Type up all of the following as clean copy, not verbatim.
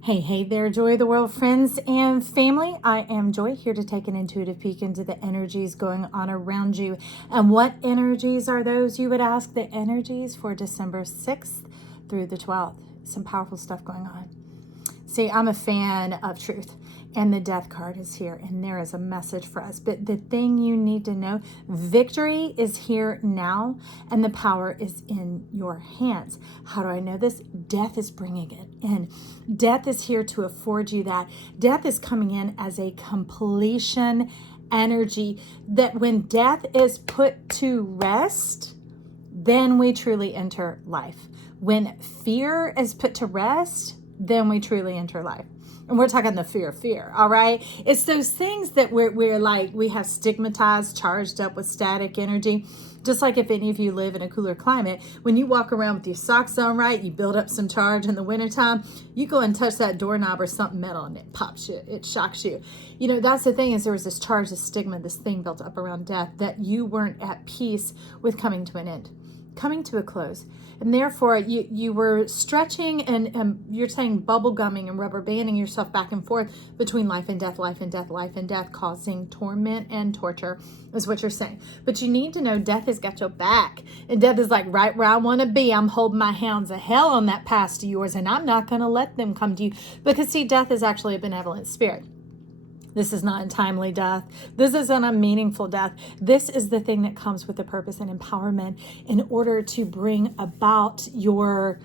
Hey there, Joy of the World friends and family. I am Joy, here to take an intuitive peek into the energies going on around you. And what energies are those, you would ask? The energies for December 6th through the 12th. Some powerful stuff going on. See, I'm a fan of truth, and the death card is here, and there is a message for us. But the thing you need to know, victory is here now, and the power is in your hands. How do I know this? Death is bringing it in. Death is here to afford you that. Death is coming in as a completion energy, that when death is put to rest, then we truly enter life. When fear is put to rest, then we truly enter life. And we're talking the fear, all right? It's those things that we're like, we have stigmatized, charged up with static energy. Just like if any of you live in a cooler climate, when you walk around with your socks on right, you build up some charge in the wintertime, you go and touch that doorknob or something metal and it pops you, it shocks you. You know, that's the thing, is there was this charge, this stigma, this thing built up around death, that you weren't at peace with coming to an end, coming to a close. And therefore, you were stretching and you're saying bubble gumming and rubber banding yourself back and forth between life and death, life and death, life and death, causing torment and torture is what you're saying. But you need to know death has got your back. And death is like, right where I want to be. I'm holding my hounds of hell on that past of yours, and I'm not going to let them come to you. Because see, death is actually a benevolent spirit. This is not untimely death. This isn't a meaningful death. This is the thing that comes with the purpose and empowerment in order to bring about your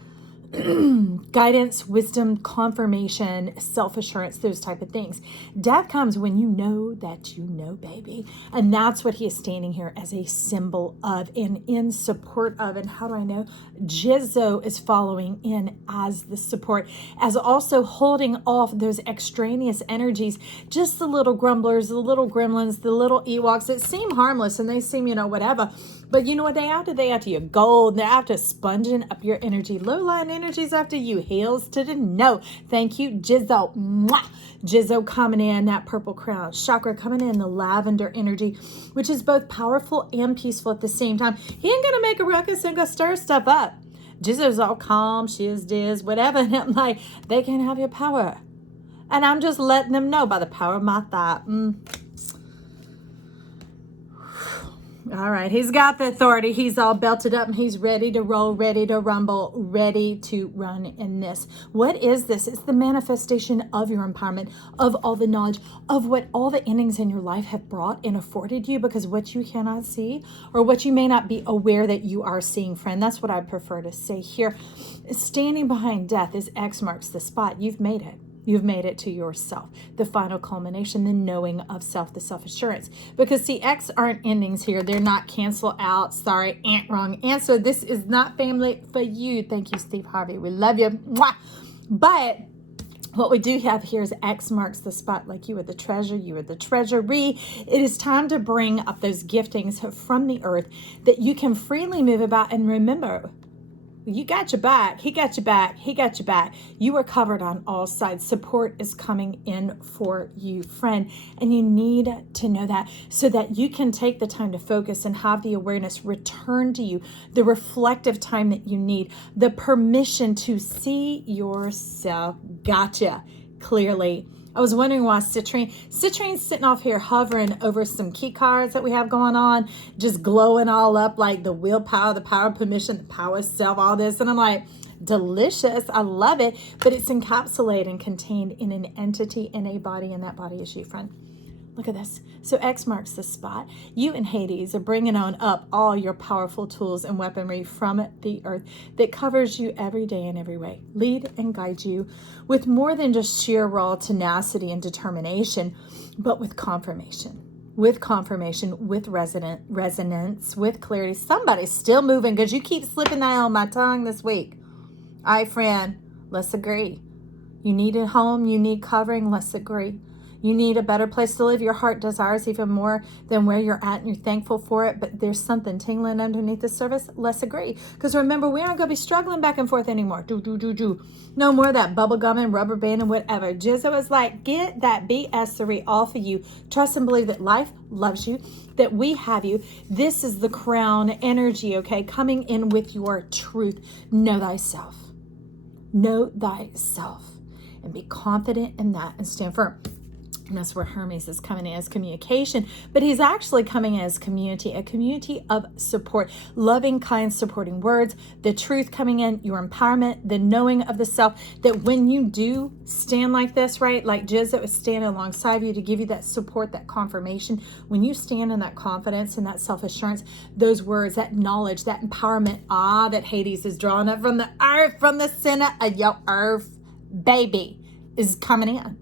guidance, wisdom, confirmation, self-assurance, those type of things. Death comes when you know that you know, baby. And that's what he is standing here as a symbol of and in support of. And how do I know? Jizzo is following in as the support, as also holding off those extraneous energies, just the little grumblers, the little gremlins, the little Ewoks that seem harmless and they seem, whatever. But you know what they after? They after your gold. They're after sponging up your energy. Low-lying energies after you. Heels to the no. Thank you, Jizzo. Mwah! Jizzo coming in, that purple crown. Chakra coming in, the lavender energy, which is both powerful and peaceful at the same time. He ain't going to make a ruckus and go stir stuff up. Jizzo's all calm, shiz, diz, whatever. And I'm like, they can have your power. And I'm just letting them know by the power of my thought. All right, he's got the authority. He's all belted up and he's ready to roll, ready to rumble, ready to run in this. What is this? It's the manifestation of your empowerment, of all the knowledge, of what all the endings in your life have brought and afforded you, because what you cannot see or what you may not be aware that you are seeing, friend. That's what I prefer to say here. Standing behind death is X marks the spot. You've made it. You've made it to yourself, the final culmination, the knowing of self, the self-assurance. Because see, X aren't endings here. They're not cancel out. Sorry, wrong answer. This is not family for you. Thank you, Steve Harvey. We love you. Mwah! But what we do have here is X marks the spot, like you are the treasure, you are the treasury. It is time to bring up those giftings from the earth that you can freely move about. And remember, you got your back. He got your back. He got your back. You are covered on all sides. Support is coming in for you, friend. And you need to know that so that you can take the time to focus and have the awareness return to you, the reflective time that you need, the permission to see yourself. Gotcha. Clearly. I was wondering why Citrine's sitting off here hovering over some key cards that we have going on, just glowing all up like the willpower, the power of permission, the power of self, all this. And I'm like, delicious. I love it. But it's encapsulated and contained in an entity, in a body, and that body is you, friend. Look at this. So X marks the spot. You and Hades are bringing on up all your powerful tools and weaponry from the earth that covers you every day in every way. Lead and guide you with more than just sheer raw tenacity and determination, but with confirmation. With resonance, with clarity. Somebody's still moving because you keep slipping that on my tongue this week. All right, friend, let's agree. You need a home, you need covering, let's agree. You need a better place to live. Your heart desires even more than where you're at, and you're thankful for it, but there's something tingling underneath the surface. Let's agree. Because remember, we aren't going to be struggling back and forth anymore. No more of that bubble gum and rubber band and whatever. Jizzo is like, get that BS3 off of you. Trust and believe that life loves you, that we have you. This is the crown energy, okay? Coming in with your truth. Know thyself. Know thyself. and be confident in that and stand firm. And that's where Hermes is coming in as communication, but he's actually coming as community, a community of support, loving, kind, supporting words, the truth coming in, your empowerment, the knowing of the self, that when you do stand like this, right, like Jiz that was standing alongside you to give you that support, that confirmation, when you stand in that confidence and that self-assurance, those words, that knowledge, that empowerment, that Hades is drawing up from the earth, from the center of your earth, baby, is coming in.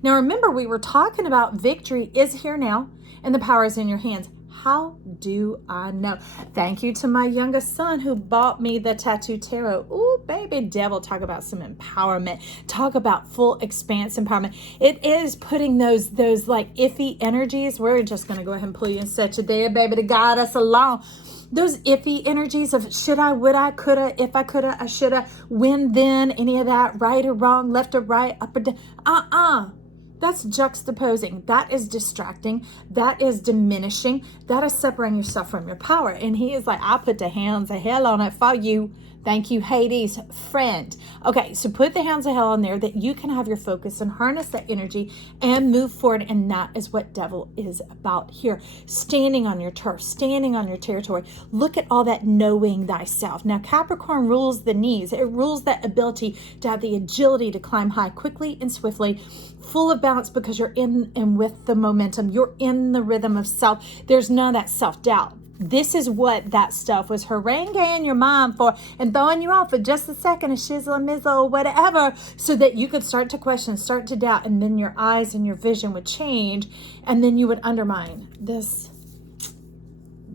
Now, remember, we were talking about victory is here now and the power is in your hands. How do I know? Thank you to my youngest son who bought me the tattoo tarot. Ooh, baby devil, talk about some empowerment. Talk about full expanse empowerment. It is putting those like iffy energies. We're just going to go ahead and pull you in such a day, baby, to guide us along. Those iffy energies of should I, would I, coulda, if I coulda, I shoulda, when, then, any of that, right or wrong, left or right, up or down. That's juxtaposing. That is distracting. That is diminishing. That is separating yourself from your power. And he is like, I put the hands of hell on it for you. Thank you, Hades, friend. Okay, so put the hands of hell on there that you can have your focus and harness that energy and move forward. And that is what devil is about here. Standing on your turf, standing on your territory. Look at all that knowing thyself. Now, Capricorn rules the knees. It rules that ability to have the agility to climb high quickly and swiftly, full of balance because you're in and with the momentum. You're in the rhythm of self. There's none of that self-doubt. This is what that stuff was haranguing your mind for and throwing you off for just a second, a shizzle, a mizzle, or whatever, so that you could start to question, start to doubt, and then your eyes and your vision would change, and then you would undermine this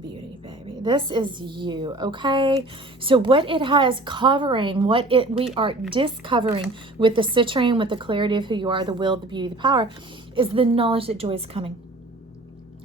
beauty, baby. This is you, okay? So what it has covering, we are discovering with the citrine, with the clarity of who you are, the will, the beauty, the power, is the knowledge that joy is coming.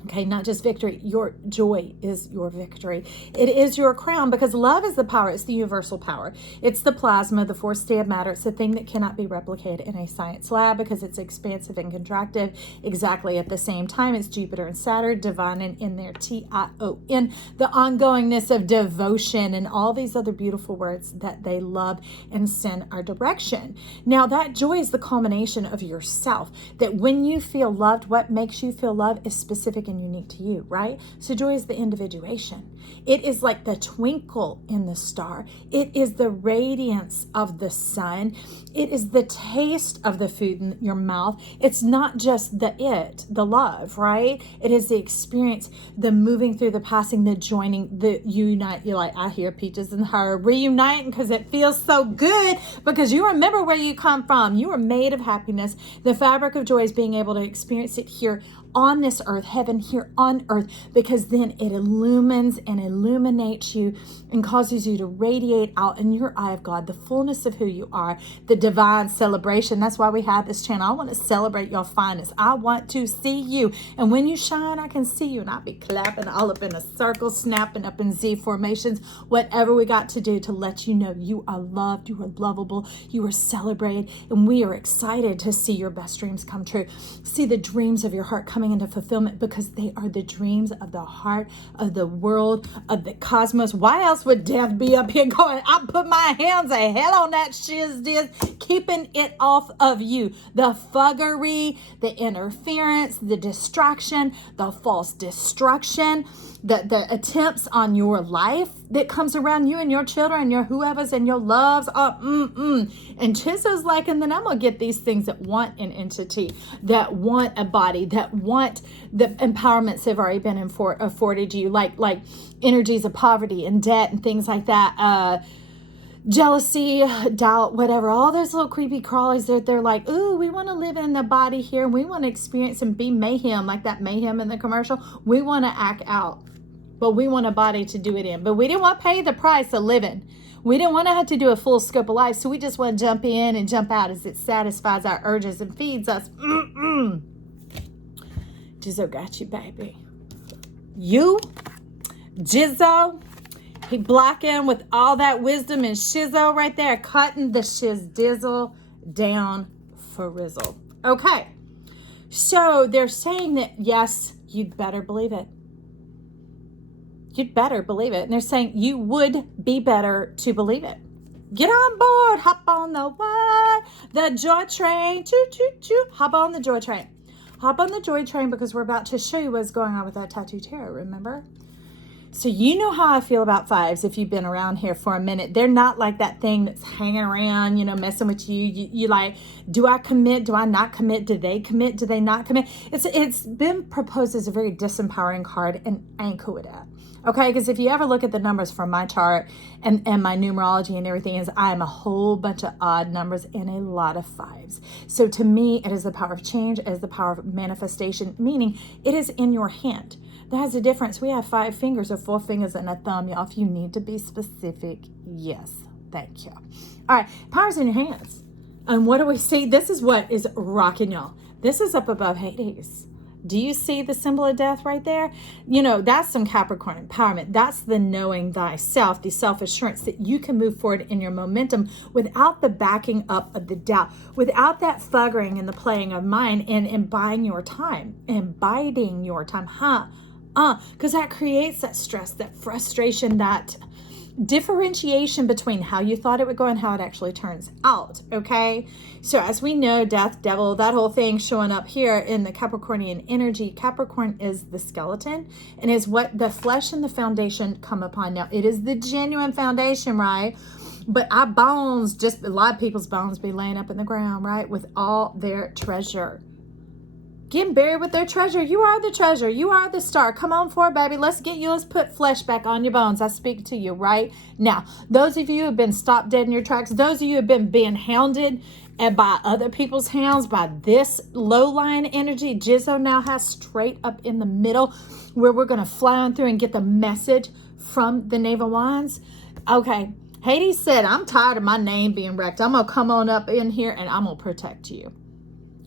Okay, not just victory. Your joy is your victory. It is your crown because love is the power. It's the universal power. It's the plasma, the fourth state of matter. It's the thing that cannot be replicated in a science lab because it's expansive and contractive exactly at the same time. It's Jupiter and Saturn, divine and in there, T-I-O-N, the ongoingness of devotion and all these other beautiful words that they love and send our direction. Now, that joy is the culmination of yourself, that when you feel loved, what makes you feel loved is specific and unique to you, right? So joy is the individuation. It is like the twinkle in the star. It is the radiance of the sun. It is the taste of the food in your mouth. It's not just the love, right? It is the experience, the moving through, the passing, the joining, the unite. You're like, I hear Peaches and her reuniting because it feels so good because you remember where you come from. You are made of happiness. The fabric of joy is being able to experience it here on this earth, heaven here on earth, because then it illumines and illuminates you and causes you to radiate out in your eye of God, the fullness of who you are, the divine celebration. That's why we have this channel. I want to celebrate your finest. I want to see you. And when you shine, I can see you. And I'll be clapping all up in a circle, snapping up in Z formations, whatever we got to do to let you know you are loved, you are lovable, you are celebrated, and we are excited to see your best dreams come true. See the dreams of your heart coming into fulfillment because they are the dreams of the heart, of the world, of the cosmos. Why else would death be up here going, I put my hands a hell on that shiz, keeping it off of you? The fuggery, the interference, the distraction, the false destruction, the attempts on your life that comes around you and your children and your whoever's and your loves. And Chizo's like, and then I'm going to get these things that want an entity, that want a body, that want the empowerments that have already been afforded you, like energies of poverty and debt and things like that, jealousy, doubt, whatever, all those little creepy crawlies that they're like, ooh, we want to live in the body here and we want to experience and be mayhem, like that mayhem in the commercial. We want to act out, but we want a body to do it in. But we didn't want to pay the price of living. We didn't want to have to do a full scope of life, so we just want to jump in and jump out as it satisfies our urges and feeds us. Jizzo got you, baby. You, Jizzo, he blocking with all that wisdom and shizzo right there, cutting the shizdizzle down for rizzle. Okay, so they're saying that, yes, you'd better believe it. You'd better believe it. And they're saying you would be better to believe it. Get on board. Hop on the what? The joy train. Choo, choo, choo. Hop on the joy train. Hop on the joy train because we're about to show you what's going on with that tattoo tarot, remember? So you know how I feel about fives if you've been around here for a minute. They're not like that thing that's hanging around, messing with you. You like, do I commit? Do I not commit? Do they commit? Do they not commit? It's been proposed as a very disempowering card, and I ain't cool with that. Okay, because if you ever look at the numbers from my chart and my numerology and everything, is I am a whole bunch of odd numbers and a lot of fives. So to me, it is the power of change, it is the power of manifestation, meaning it is in your hand. There's a difference. We have 5 fingers or 4 fingers and a thumb, y'all. If you need to be specific, yes, thank you. All right, power's in your hands. And what do we see? This is what is rocking, y'all. This is up above Hades. Do you see the symbol of death right there? That's some Capricorn empowerment. That's the knowing thyself, the self-assurance that you can move forward in your momentum without the backing up of the doubt, without that fuggering and the playing of mind and buying your time and biding your time, because that creates that stress, that frustration, that differentiation between how you thought it would go and how it actually turns out. Okay, so as we know, death, devil, that whole thing showing up here in the Capricornian energy. Capricorn is the skeleton and is what the flesh and the foundation come upon. Now it is the genuine foundation, right? But our bones, just a lot of people's bones be laying up in the ground, right, with all their treasure, getting buried with their treasure. You are the treasure. You are the star. Come on forward, baby. Let's get you. Let's put flesh back on your bones. I speak to you right now. Those of you who have been stopped dead in your tracks, those of you who have been being hounded and by other people's hounds, by this low line energy, Jizzo now has straight up in the middle where we're going to fly on through and get the message from the Knave of Wands. Okay. Hades said, I'm tired of my name being wrecked. I'm going to come on up in here and I'm going to protect you.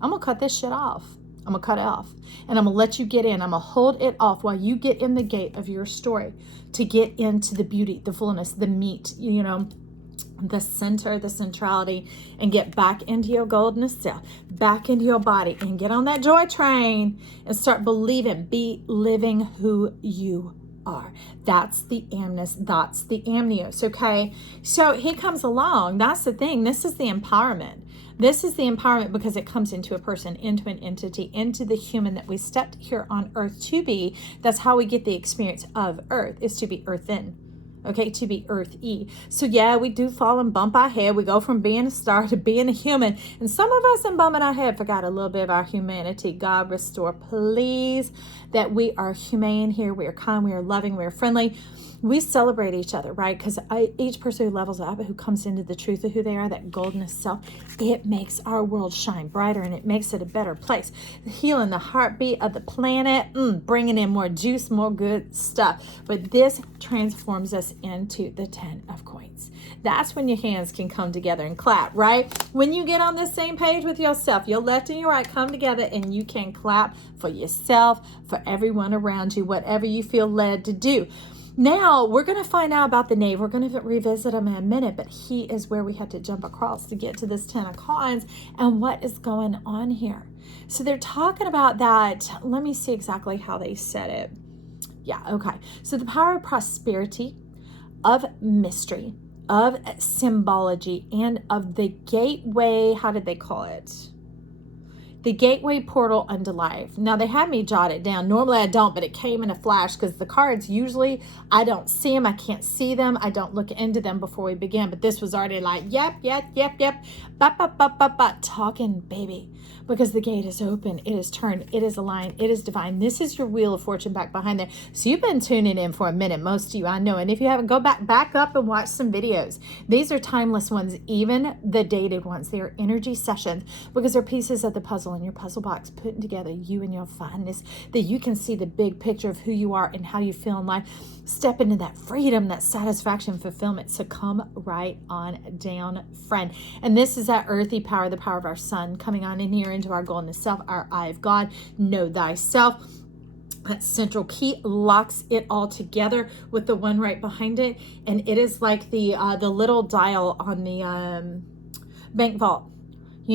I'm going to cut this shit off. I'm going to cut it off and I'm going to let you get in. I'm going to hold it off while you get in the gate of your story to get into the beauty, the fullness, the meat, the center, the centrality, and get back into your golden self, back into your body and get on that joy train and start believing, be living who you are. That's the amness. That's the amnios. Okay. So he comes along. That's the thing. This is the empowerment. This is the empowerment because it comes into a person, into an entity, into the human that we stepped here on earth to be. That's how we get the experience of earth, is to be earthen. Okay, to be earthy. So yeah, we do fall and bump our head. We go from being a star to being a human. And some of us in bumping our head forgot a little bit of our humanity. God restore, please, that we are humane here. We are kind, we are loving, we are friendly. We celebrate each other, right? Because each person who levels up, who comes into the truth of who they are, that golden self, it makes our world shine brighter and it makes it a better place. Healing the heartbeat of the planet, bringing in more juice, more good stuff. But this transforms us into the 10 of coins. That's when your hands can come together and clap, right? When you get on the same page with yourself, your left and your right come together and you can clap for yourself, for everyone around you, whatever you feel led to do. Now, we're going to find out about the knave. We're going to revisit him in a minute, but he is where we had to jump across to get to this 10 of coins and what is going on here. So they're talking about that. Let me see exactly how they said it. Yeah, okay. So the power of prosperity, of mystery, of symbology, and of the gateway, how did they call it? The gateway portal unto life. Now, they had me jot it down. Normally, I don't, but it came in a flash because the cards, usually, I don't see them. I can't see them. I don't look into them before we begin. But this was already like, yep. Talking, baby. Because the gate is open. It is turned. It is aligned. It is divine. This is your wheel of fortune back behind there. So you've been tuning in for a minute. Most of you, I know. And if you haven't, go back up and watch some videos. These are timeless ones, even the dated ones. They are energy sessions because they're pieces of the puzzle in your puzzle box, putting together you and your fineness, that you can see the big picture of who you are and how you feel in life. Step into that freedom, that satisfaction, fulfillment. So come right on down, friend. And this is that earthy power, the power of our sun, coming on in here into our golden self, our eye of God. Know thyself. That central key locks it all together with the one right behind it. And it is like the little dial on the bank vault.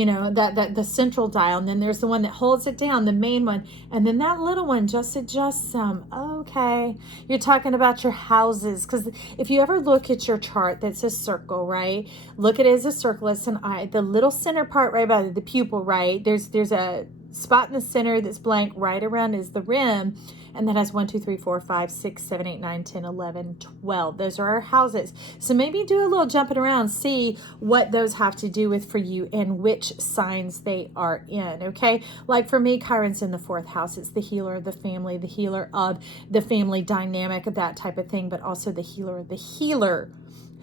that the central dial, and then there's the one that holds it down, the main one, and then that little one just adjusts some. Okay, you're talking about your houses, because if you ever look at your chart that's a circle, right? Look at it as a circle. It's an eye. The little center part right by the pupil, right? There's a spot in the center that's blank. Right around is the rim. And that has 1, 2, 3, 4, 5, 6, 7, 8, 9, 10, 11, 12. Those are our houses. So maybe do a little jumping around, see what those have to do with for you and which signs they are in, okay? Like for me, Chiron's in the 4th house. It's the healer of the family, the healer of the family dynamic, that type of thing, but also the healer of the healer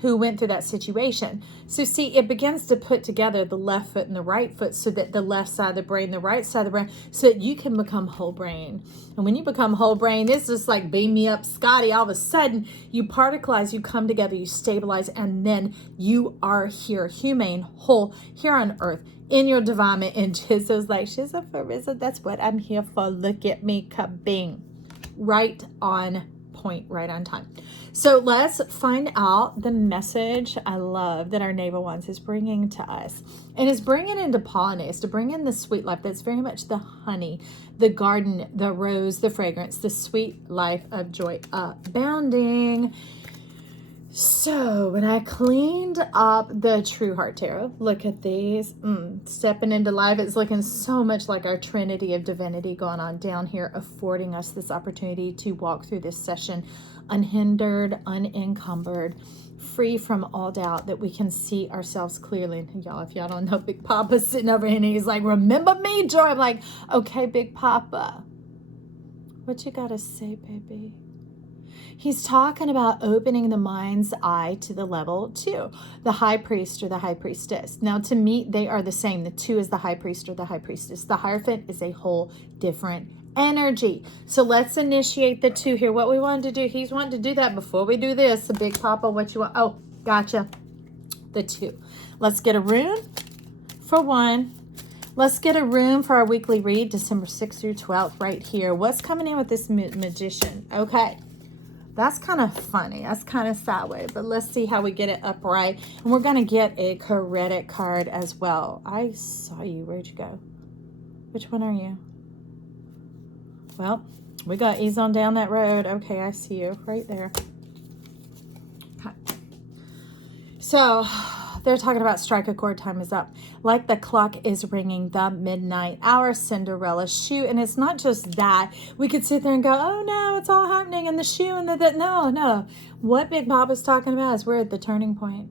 who went through that situation. So see, it begins to put together the left foot and the right foot, so that the left side of the brain, the right side of the brain, so that you can become whole brain. And when you become whole brain, it's just like beam me up, Scotty. All of a sudden, you particleize, you come together, you stabilize, and then you are here, humane, whole, here on earth, in your divine. And Jesus like, she's a Farissa, that's what I'm here for. Look at me, kabing. Right on point, right on time. So let's find out the message I love that our Navel Wands is bringing to us. And is bringing into pollinate, to bring in the sweet life that's very much the honey, the garden, the rose, the fragrance, the sweet life of joy abounding. So when I cleaned up the True Heart Tarot, look at these, stepping into life. It's looking so much like our Trinity of Divinity going on down here, affording us this opportunity to walk through this session unhindered, unencumbered, free from all doubt, that we can see ourselves clearly. And y'all, if y'all don't know, Big Papa's sitting over here and he's like, remember me, Joy? I'm like, okay, Big Papa, what you gotta say, baby? He's talking about opening the mind's eye to the level 2, the high priest or the high priestess. Now, to me, they are the same. The 2 is the high priest or the high priestess. The Hierophant is a whole different energy. So let's initiate the 2 here. What we wanted to do, he's wanting to do that before we do this. So Big Papa, what you want? Oh, gotcha. The 2. Let's get a rune for 1. Let's get a rune for our weekly read, December 6th through 12th, right here. What's coming in with this magician? Okay. That's kind of funny. That's kind of sideways, but let's see how we get it upright. And we're going to get a credit card as well. I saw you. Where'd you go? Which one are you? Well, we got ease on down that road. Okay, I see you right there. Okay. So they're talking about strike a chord, time is up. Like the clock is ringing the midnight hour, Cinderella shoe. And it's not just that. We could sit there and go, oh no, it's all happening in the shoe and no. What Big Papa's talking about is we're at the turning point.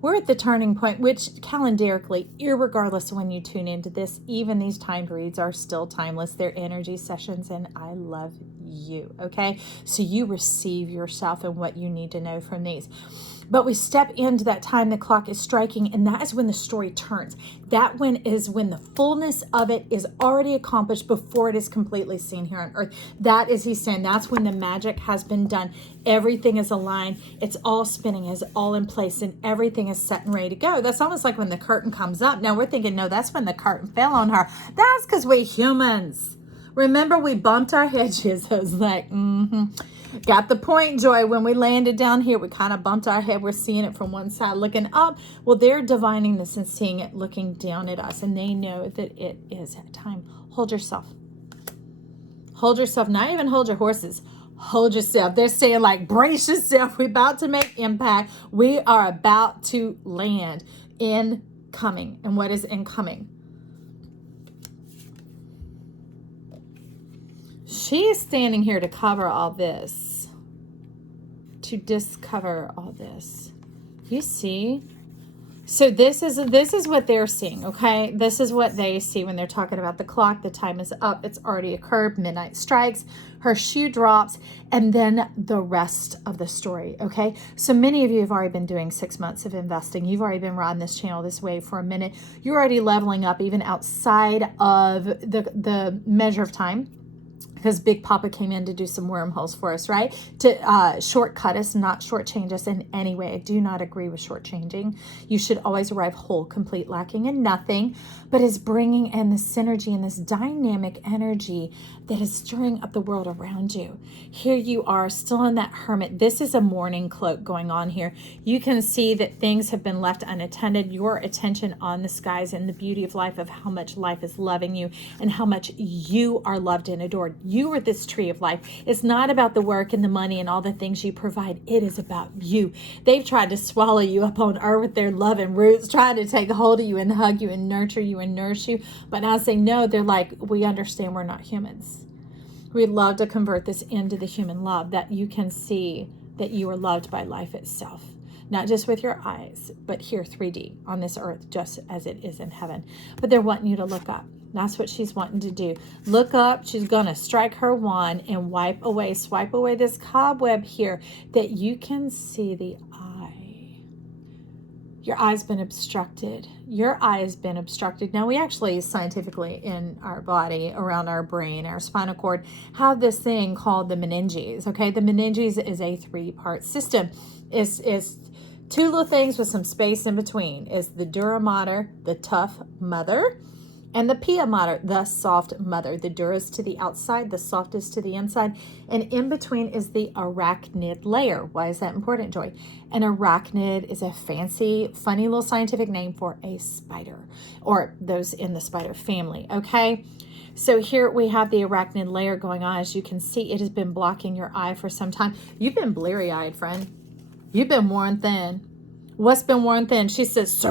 We're at the turning point, which calendarically, irregardless of when you tune into this, even these timed reads are still timeless. They're energy sessions, and I love you, okay? So you receive yourself and what you need to know from these. But we step into that time the clock is striking, and that is when the story turns. That one is when the fullness of it is already accomplished before it is completely seen here on earth. That is, he's saying, that's when the magic has been done. Everything is aligned. It's all spinning, is all in place, and everything is set and ready to go. That's almost like when the curtain comes up. Now we're thinking, no, that's when the curtain fell on her. That's because we're humans. Remember, we bumped our hedges. I was like, Got the point, Joy. When we landed down here, we kind of bumped our head. We're seeing it from one side, looking up. Well, they're divining this and seeing it, looking down at us, and they know that it is time. Hold yourself. Hold yourself. Not even hold your horses. Hold yourself. They're saying, like, brace yourself. We're about to make impact. We are about to land. Incoming. And what is incoming? She is standing here to cover all this, to discover all this. You see? So this is what they're seeing, okay? This is what they see when they're talking about the clock. The time is up. It's already occurred. Midnight strikes. Her shoe drops. And then the rest of the story, okay? So many of you have already been doing 6 months of investing. You've already been riding this channel this way for a minute. You're already leveling up even outside of the measure of time. because Big Papa came in to do some wormholes for us, right? To shortcut us, not shortchange us in any way. I do not agree with shortchanging. You should always arrive whole, complete, lacking in nothing, but is bringing in this synergy and this dynamic energy that is stirring up the world around you. Here you are, still in that hermit. This is a mourning cloak going on here. You can see that things have been left unattended. Your attention on the skies and the beauty of life, of how much life is loving you and how much you are loved and adored. You are this tree of life. It's not about the work and the money and all the things you provide. It is about you. They've tried to swallow you up on earth with their love and roots, trying to take hold of you and hug you and nurture you and nourish you. But as they know, they're like, we understand we're not humans. We'd love to convert this into the human love, that you can see that you are loved by life itself. Not just with your eyes, but here 3D on this earth, just as it is in heaven. But they're wanting you to look up. That's what she's wanting to do. Look up. She's going to strike her wand and swipe away this cobweb here, that you can see the eye. Your eye's been obstructed. Your eye has been obstructed. Now, we actually scientifically in our body, around our brain, our spinal cord, have this thing called the meninges. Okay, the meninges is a 3-part system. It's 2 little things with some space in between. It's the dura mater, the tough mother, and the pia mater, the soft mother. The dura is to the outside, the soft is to the inside, and in between is the arachnid layer. Why is that important, Joy? An arachnid is a fancy, funny little scientific name for a spider, or those in the spider family, okay? So here we have the arachnid layer going on. As you can see, it has been blocking your eye for some time. You've been bleary-eyed, friend. You've been worn thin. What's been worn thin? She says,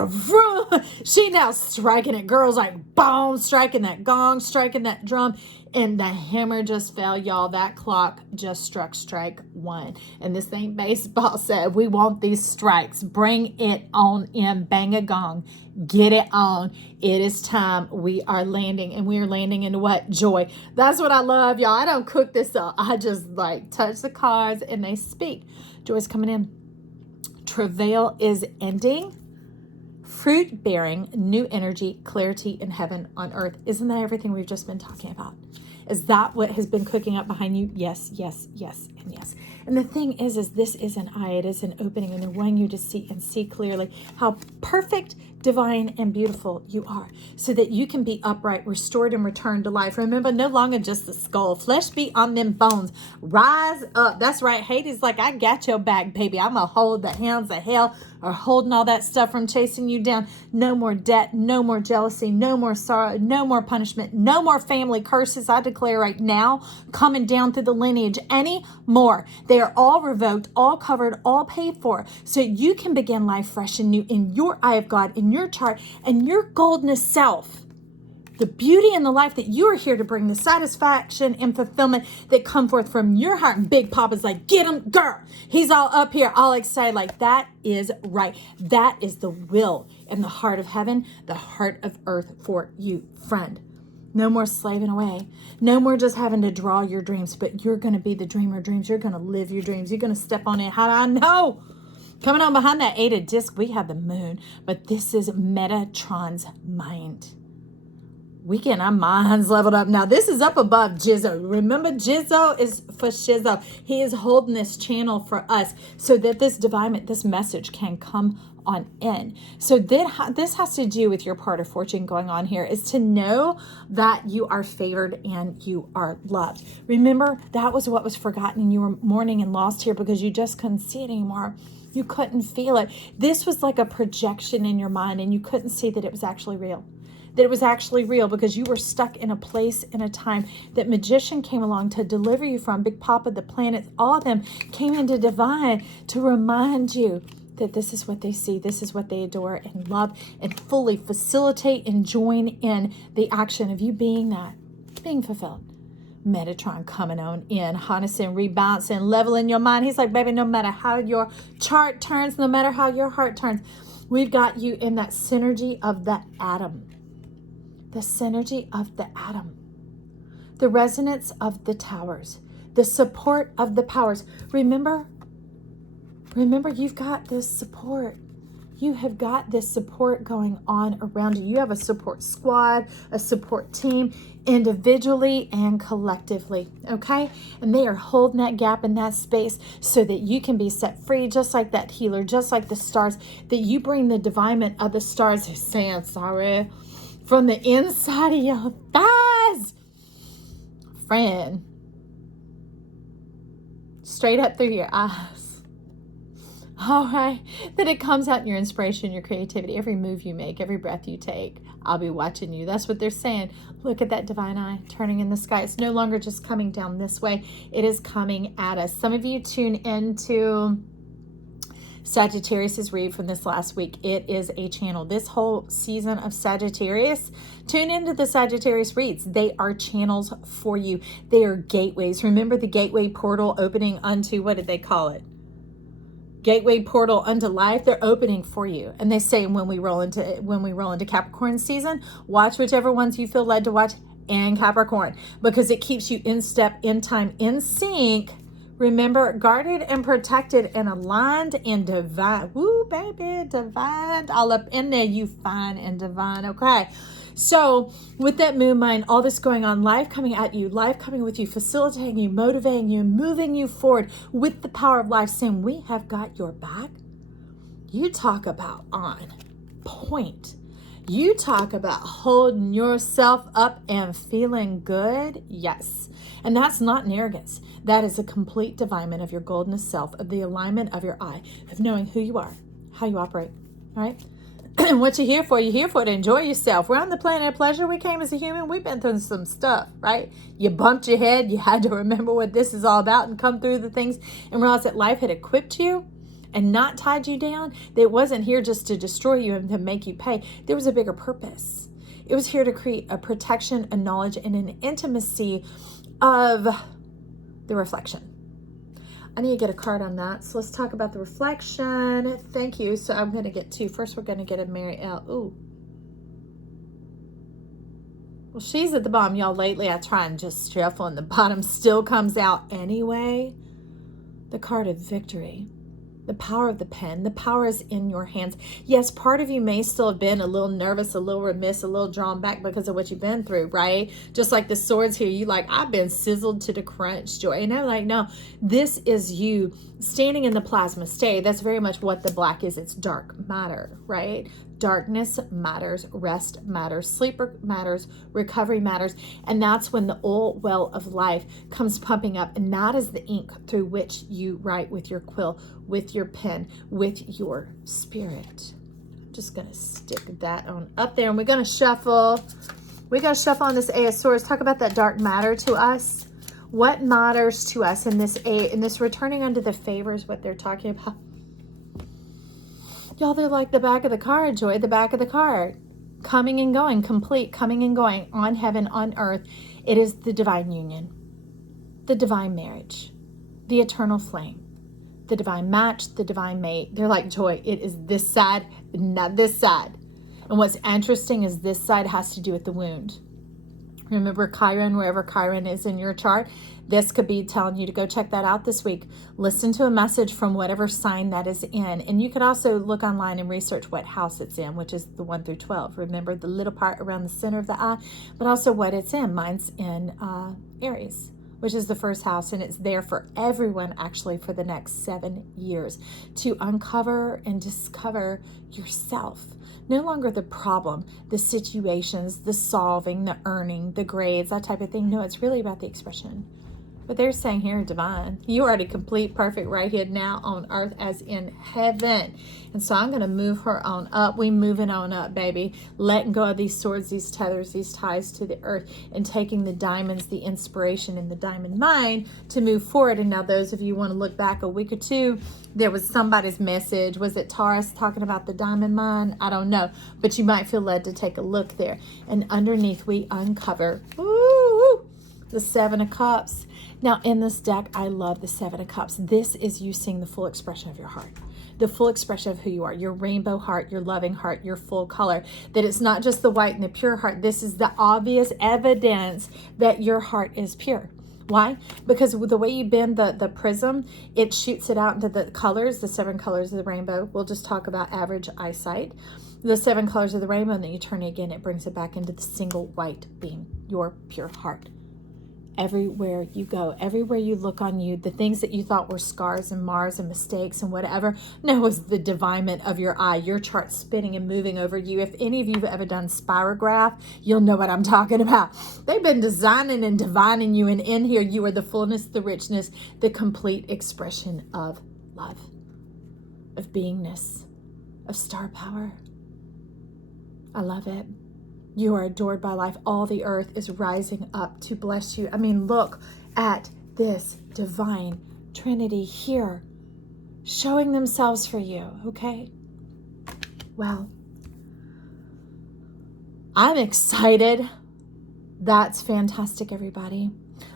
she now striking it. Girls like, boom, striking that gong, striking that drum. And the hammer just fell, y'all. That clock just struck strike 1. And this thing baseball said, we want these strikes. Bring it on in. Bang a gong. Get it on. It is time. We are landing. And we are landing into what? Joy. That's what I love, y'all. I don't cook this up. I just like touch the cards and they speak. Joy's coming in. Travail is ending. Fruit bearing, new energy, clarity in heaven on earth. Isn't that everything we've just been talking about? Is that what has been cooking up behind you? Yes, yes, yes, and yes. And the thing is this is an eye. It is an opening, and they're wanting you to see and see clearly how perfect, divine, and beautiful you are, so that you can be upright, restored, and returned to life. Remember, no longer just the skull. Flesh be on them bones. Rise up. That's right. Hades like, I got your back, baby. I'm going to hold the hounds of hell are holding all that stuff from chasing you down. No more debt, no more jealousy, no more sorrow, no more punishment, no more family curses. I declare right now, coming down through the lineage anymore. They are all revoked, all covered, all paid for. So you can begin life fresh and new in your eye of God, in your chart, and your goldness self. The beauty and the life that you are here to bring, the satisfaction and fulfillment that come forth from your heart. And Big Papa's like, get him, girl. He's all up here, all excited. Like, that is right. That is the will and the heart of heaven, the heart of earth for you, friend. No more slaving away. No more just having to draw your dreams, but you're going to be the dreamer of dreams. You're going to live your dreams. You're going to step on it. How do I know? Coming on behind that 8 disc, we have the moon, but this is Metatron's mind. We get our minds leveled up. Now, this is up above Jizzo. Remember, Jizzo is for Shizzo. He is holding this channel for us so that this message can come on in. So this has to do with your part of fortune going on here, is to know that you are favored and you are loved. Remember, that was what was forgotten and you were mourning and lost here because you just couldn't see it anymore. You couldn't feel it. This was like a projection in your mind and you couldn't see that it was actually real. That it was actually real because you were stuck in a place in a time that magician came along to deliver you from. Big Papa, the planets, all of them came into divine to remind you that this is what they see, this is what they adore and love, and fully facilitate and join in the action of you being that, being fulfilled. Metatron coming on in, harnessing, rebalancing, leveling your mind. He's like, baby, no matter how your chart turns, no matter how your heart turns, we've got you in that synergy of the atom. The synergy of the atom, the resonance of the towers, the support of the powers. Remember, you've got this support. You have got this support going on around you. You have a support squad, a support team, individually and collectively, okay? And they are holding that gap in that space so that you can be set free, just like that healer, just like the stars, that you bring the divinement of the stars, saying, sorry, from the inside of your thighs, friend, straight up through your eyes. All right, that it comes out in your inspiration, your creativity, every move you make, every breath you take. I'll be watching you. That's what they're saying. Look at that divine eye turning in the sky. It's no longer just coming down this way. It is coming at us. Some of you tune into Sagittarius's read from this last week. It is a channel. This whole season of Sagittarius, tune into the Sagittarius reads. They are channels for you. They are gateways. Remember the gateway portal opening unto, what did they call it? Gateway portal unto life. They're opening for you. And they say when we roll into Capricorn season, watch whichever ones you feel led to watch and Capricorn, because it keeps you in step, in time, in sync. Remember, guarded and protected and aligned and divine. Woo, baby, divine. All up in there, you fine and divine. Okay. So with that moon mind, all this going on, life coming at you, life coming with you, facilitating you, motivating you, moving you forward with the power of life, saying, we have got your back. You talk about on point. You talk about holding yourself up and feeling good. Yes. And that's not an arrogance. That is a complete divinement of your goldenness self, of the alignment of your eye, of knowing who you are, how you operate, right? And what you're here for to enjoy yourself. We're on the planet of pleasure. We came as a human. We've been through some stuff, right? You bumped your head. You had to remember what this is all about and come through the things and realize that life had equipped you and not tied you down. That it wasn't here just to destroy you and to make you pay. There was a bigger purpose. It was here to create a protection, a knowledge, and an intimacy of the reflection. I need to get a card on that. So let's talk about the reflection. Thank you. So I'm going to get two. First, we're going to get a Mary L. Ooh. Well, she's at the bottom, y'all. Lately, I try and just shuffle, and the bottom still comes out anyway. The card of victory. The power of the pen. The power is in your hands. Yes, part of you may still have been a little nervous, a little remiss, a little drawn back because of what you've been through, right? Just like the swords here, you like, I've been sizzled to the crunch, Joy. And I'm like, no, this is you standing in the plasma state. That's very much what the black is. It's dark matter, right? Darkness matters, rest matters, sleep matters, recovery matters. And that's when the old well of life comes pumping up. And that is the ink through which you write with your quill, with your pen, with your spirit. I'm just going to stick that on up there. And we're going to shuffle. We're going to shuffle on this Ace of Swords. Talk about that dark matter to us. What matters to us in this returning unto the favor is what they're talking about. Y'all, they're like the back of the card, Joy, the back of the card. Coming and going, complete, coming and going, on heaven, on earth. It is the divine union, the divine marriage, the eternal flame, the divine match, the divine mate. They're like, Joy, it is this side, not this side. And what's interesting is this side has to do with the wound. Remember Chiron, wherever Chiron is in your chart, this could be telling you to go check that out this week. Listen to a message from whatever sign that is in. And you could also look online and research what house it's in, which is the 1 through 12. Remember the little part around the center of the eye, but also what it's in. Mine's in Aries, which is the first house, and it's there for everyone actually for the next 7 years to uncover and discover yourself. No longer the problem, the situations, the solving, the earning, the grades, that type of thing. No, it's really about the expression. But they're saying here, divine, you are the complete, perfect right here now on earth as in heaven. And so I'm going to move her on up. We moving on up, baby. Letting go of these swords, these tethers, these ties to the earth, and taking the diamonds, the inspiration in the diamond mind to move forward. And now those of you want to look back a week or two, there was somebody's message. Was it Taurus talking about the diamond mine? I don't know. But you might feel led to take a look there. And underneath we uncover the 7 of Cups. Now in this deck, I love the 7 of Cups. This is you seeing the full expression of your heart. The full expression of who you are, your rainbow heart, your loving heart, your full color, that it's not just the white and the pure heart. This is the obvious evidence that your heart is pure. Why? Because with the way you bend the prism, it shoots it out into the colors, the 7 colors of the rainbow. We'll just talk about average eyesight. The 7 colors of the rainbow, and then you turn it again, it brings it back into the single white being, your pure heart. Everywhere you go, everywhere you look on you, the things that you thought were scars and mars and mistakes and whatever, no, it's the divinement of your eye, your chart spinning and moving over you. If any of you have ever done spirograph, you'll know what I'm talking about. They've been designing and divining you, and in here you are the fullness, the richness, the complete expression of love, of beingness, of star power. I love it. You are adored by life. All the earth is rising up to bless you. I mean, look at this divine Trinity here, showing themselves for you, okay? Well, I'm excited. That's fantastic, everybody.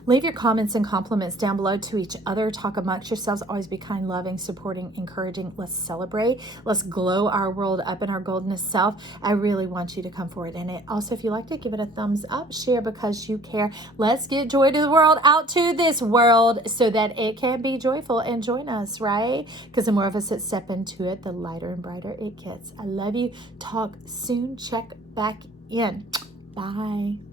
Leave your comments and compliments down below to each other. Talk amongst yourselves. Always be kind, loving, supporting, encouraging. Let's celebrate. Let's glow our world up in our goldenness self. I really want you to come forward in it. Also, if you liked it, give it a thumbs up. Share because you care. Let's get joy to the world, out to this world, so that it can be joyful and join us, right? Because the more of us that step into it, the lighter and brighter it gets. I love you. Talk soon. Check back in. Bye.